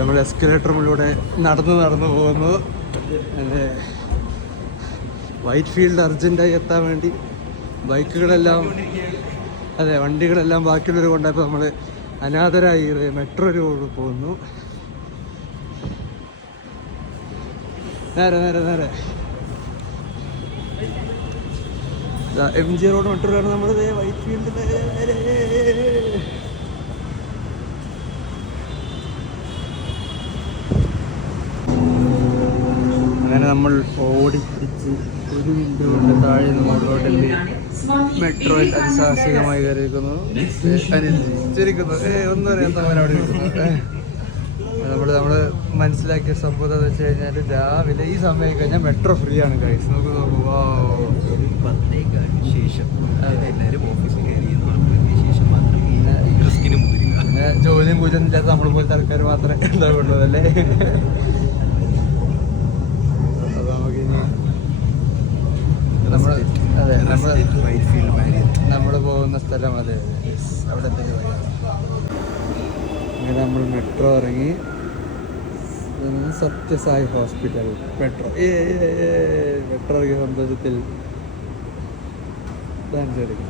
നമ്മൾ എസ്കലേറ്ററിലൂടെ നടന്നു പോകുന്നു. അതെ, വൈറ്റ് ഫീൽഡ് അർജൻറ്റായി എത്താൻ വേണ്ടി ബൈക്കുകളെല്ലാം, അതെ വണ്ടികളെല്ലാം ബാക്കിയുള്ളവർ കൊണ്ടപ്പോൾ നമ്മൾ അനാഥരായി മെട്രോ പോകുന്നു. നേരെ നേരെ നേരെ MG റോഡ് മെട്രോയിലാണ് നമ്മൾ. വൈറ്റ് ഫീൽഡ് അങ്ങനെ നമ്മൾ ഓടിപ്പിടിച്ച് 1 മിനിറ്റ് കൊണ്ട് താഴെ നിന്ന് മുകളിലോട്ടെത്തി മെട്രോയിൽ അതിസാഹസികമായി കയറിയിരിക്കുന്നു. ചിരിക്കുന്നു. ഒന്നും അറിയാത്ത പോലെ അവിടെ ഇരിക്കുന്നു. നമ്മൾ മനസ്സിലാക്കിയ സംഭവം എന്ന് വെച്ച് കഴിഞ്ഞാൽ രാവിലെ ഈ സമയം കഴിഞ്ഞാൽ മെട്രോ ഫ്രീ ആണ് ഗൈസ്. നമുക്ക് നോക്കുക, ജോലിയും കൂലിയൊന്നും ഇല്ലാത്ത നമ്മൾ പോലത്തെ ആൾക്കാർ മാത്രമേ ഉണ്ടാവുള്ളൂ അല്ലേ. നമ്മൾ അതെ നമ്മൾ പോകുന്ന സ്ഥലം അതെ അവിടെ എന്തെങ്കിലും അങ്ങനെ നമ്മൾ മെട്രോ ഇറങ്ങി. സത്യസായി ഹോസ്പിറ്റൽ മെട്രോ മെട്രോ ഇറങ്ങിയ സന്തോഷത്തിൽ ഡാൻസ് കളിക്കും.